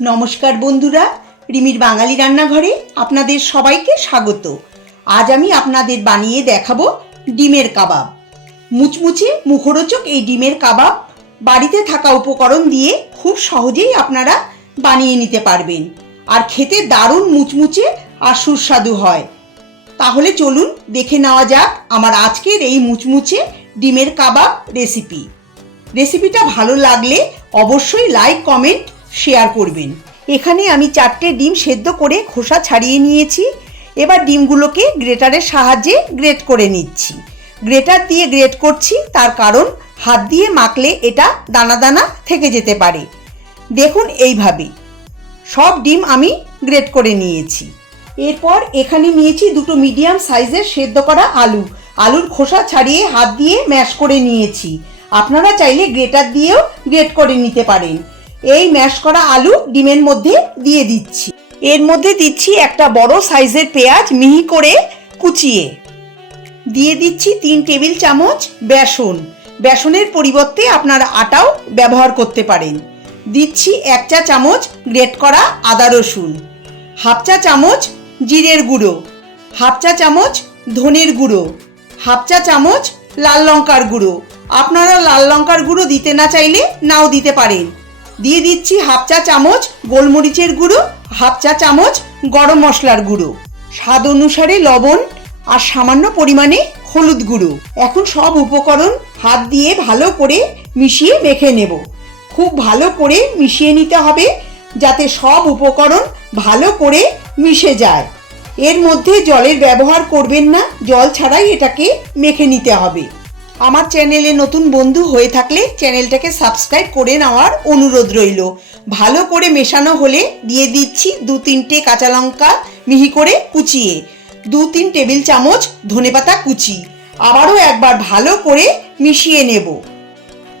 নমস্কার বন্ধুরা, রিমির বাঙালি রান্নাঘরে আপনাদের সবাইকে স্বাগত। আজ আমি আপনাদের বানিয়ে দেখাবো ডিমের কাবাব। মুচমুচে মুখরোচক এই ডিমের কাবাব বাড়িতে থাকা উপকরণ দিয়ে খুব সহজেই আপনারা বানিয়ে নিতে পারবেন। আর খেতে দারুণ মুচমুচে আর সুস্বাদু হয়। তাহলে চলুন দেখে নেওয়া যাক আমার আজকের এই মুচমুচে ডিমের কাবাব রেসিপি। রেসিপিটা ভালো লাগলে অবশ্যই লাইক, কমেন্ট শেয়ার করবেন। এখানে আমি চারটে ডিম সেদ্ধ করে খোসা ছাড়িয়ে নিয়েছি। এবার ডিমগুলোকে গ্রেটারের সাহায্যে গ্রেট করে নিচ্ছি। গ্রেটার দিয়ে গ্রেট করছি, তার কারণ হাত দিয়ে মাখলে এটা দানা দানা থেকে যেতে পারে। দেখুন এইভাবে। সব ডিম আমি গ্রেট করে নিয়েছি। এরপর এখানে নিয়েছি দুটো মিডিয়াম সাইজের সেদ্ধ করা আলু। আলুর খোসা ছাড়িয়ে হাত দিয়ে ম্যাশ করে নিয়েছি। আপনারা চাইলে গ্রেটার দিয়েও গ্রেট করে নিতে পারেন। এই ম্যাশ করা আলু ডিমের মধ্যে দিয়ে দিচ্ছি। এর মধ্যে দিচ্ছি একটা বড় সাইজের পেঁয়াজ মিহি করে কুচিয়ে। দিয়ে দিচ্ছি তিন টেবিল চামচ বেসন। বেসনের পরিবর্তে আপনারা আটাও ব্যবহার করতে পারেন। দিচ্ছি এক চা চামচ গ্রেট করা আদা রসুন। হাফ চা চামচ জিরের গুঁড়ো। হাফ চা চামচ ধনের গুঁড়ো। হাফ চা চামচ লাল লঙ্কার গুঁড়ো। আপনারা লাল লঙ্কার গুঁড়ো দিতে না চাইলে নাও দিতে পারেন। দিয়ে দিচ্ছি হাফ চা চামচ গোলমরিচের গুঁড়ো, হাফ চা চামচ গরম মশলার গুঁড়ো। স্বাদ অনুসারে লবণ আর সামান্য পরিমাণে হলুদ গুঁড়ো। এখন সব উপকরণ হাত দিয়ে ভালো করে মিশিয়ে মেখে নেব। খুব ভালো করে মিশিয়ে নিতে হবে যাতে সব উপকরণ ভালো করে মিশে যায়। এর মধ্যে জলের ব্যবহার করবেন না। জল ছাড়াই এটাকে মেখে নিতে হবে। আমার চ্যানেলে নতুন বন্ধু হয়ে থাকলে চ্যানেলটাকে সাবস্ক্রাইব করে নেওয়ার অনুরোধ রইল। ভালো করে মেশানো হলে দিয়ে দিচ্ছি দু তিনটে কাঁচা লঙ্কা মিহি করে কুচিয়ে, দু তিন টেবিল চামচ ধনেপাতা কুচি। আবারও একবার ভালো করে মিশিয়ে নেব।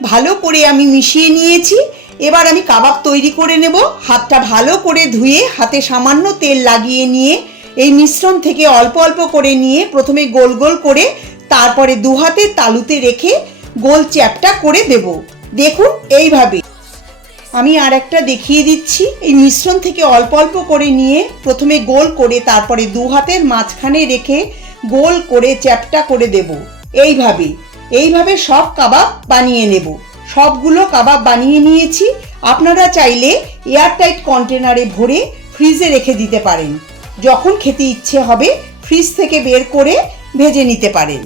ভালো করে আমি মিশিয়ে নিয়েছি, এবার আমি কাবাব তৈরি করে নেব। হাতটা ভালো করে ধুয়ে হাতে সামান্য তেল লাগিয়ে নিয়ে, এই মিশ্রণ থেকে অল্প অল্প করে নিয়ে প্রথমে গোল গোল করে তারপরে দু হাতের তালুতে রেখে গোল চ্যাপটা করে দেব। দেখুন, এইভাবে। আমি আর একটা দেখিয়ে দিচ্ছি। এই মিশ্রণ থেকে অল্প অল্প করে নিয়ে প্রথমে গোল করে তারপরে দু হাতের মাঝখানে রেখে গোল করে চ্যাপটা করে দেব। এইভাবে। এইভাবে সব কাবাব বানিয়ে নেব। সবগুলো কাবাব বানিয়ে নিয়েছি। আপনারা চাইলে এয়ারটাইট কন্টেনারে ভরে ফ্রিজে রেখে দিতে পারেন। যখন খেতে ইচ্ছে হবে, ফ্রিজ থেকে বের করে ভেজে নিতে পারেন।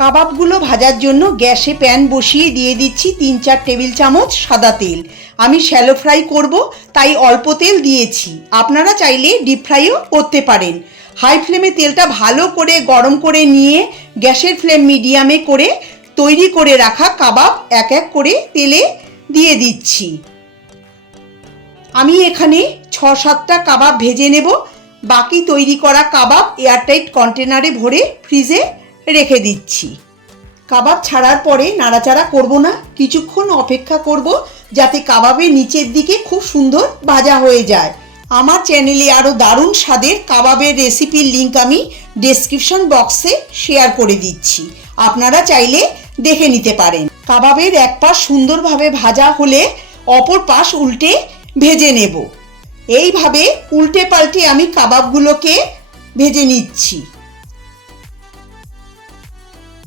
কাবাবগুলো ভাজার জন্য গ্যাসে প্যান বসিয়ে দিয়ে দিচ্ছি তিন চার টেবিল চামচ সাদা তেল। আমি শ্যালো ফ্রাই করব, তাই অল্প তেল দিয়েছি। আপনারা চাইলে ডিপ ফ্রাইও করতে পারেন। হাই ফ্লেমে তেলটা ভালো করে গরম করে নিয়ে গ্যাসের ফ্লেম মিডিয়ামে করে তৈরি করে রাখা কাবাব এক এক করে তেলে দিয়ে দিচ্ছি। আমি এখানে ছ সাতটা কাবাব ভেজে নেব। বাকি তৈরি করা কাবাব এয়ারটাইট কন্টেনারে ভরে ফ্রিজে রেখে দিচ্ছি। কাবাব ছাড়ার পরে নাড়াচাড়া করব না, কিছুক্ষণ অপেক্ষা করব যাতে কাবাবের নিচের দিকে খুব সুন্দর ভাজা হয়ে যায়। আমার চ্যানেলে আরও দারুণ স্বাদের কাবাবের রেসিপির লিঙ্ক আমি ডেসক্রিপশন বক্সে শেয়ার করে দিচ্ছি। আপনারা চাইলে দেখে নিতে পারেন। কাবাবের এক পাশ সুন্দরভাবে ভাজা হলে অপর পাশ উল্টে ভেজে নেব। এইভাবে উল্টে পাল্টে আমি কাবাবগুলোকে ভেজে নিচ্ছি।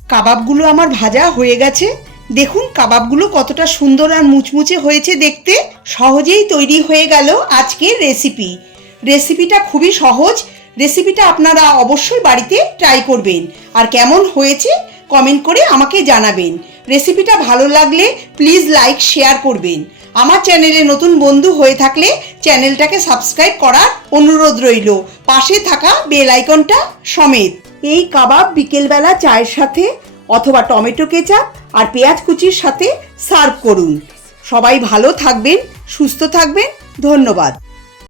কাবাবগুলো আমার ভাজা হয়ে গেছে। দেখুন কাবাবগুলো কতটা সুন্দর আর মুচমুচে হয়েছে দেখতে। সহজেই তৈরি হয়ে গেল আজকের রেসিপি। রেসিপিটা খুবই সহজ। রেসিপিটা আপনারা অবশ্যই বাড়িতে ট্রাই করবেন। আর কেমন হয়েছে কমেন্ট করে আমাকে জানাবেন। রেসিপিটা ভালো লাগলে প্লিজ লাইক, শেয়ার করবেন। আমার চ্যানেলে নতুন বন্ধু হয়ে থাকলে চ্যানেলটাকে সাবস্ক্রাইব করার অনুরোধ রইল। পাশে থাকা বেল আইকনটা সমেত। এই কাবাব বিকেলবেলা চায়ের সাথে অথবা টমেটো কেচাপ আর পেঁয়াজ কুচির সাথে সার্ভ করুন। সবাই ভালো থাকবেন, সুস্থ থাকবেন। ধন্যবাদ।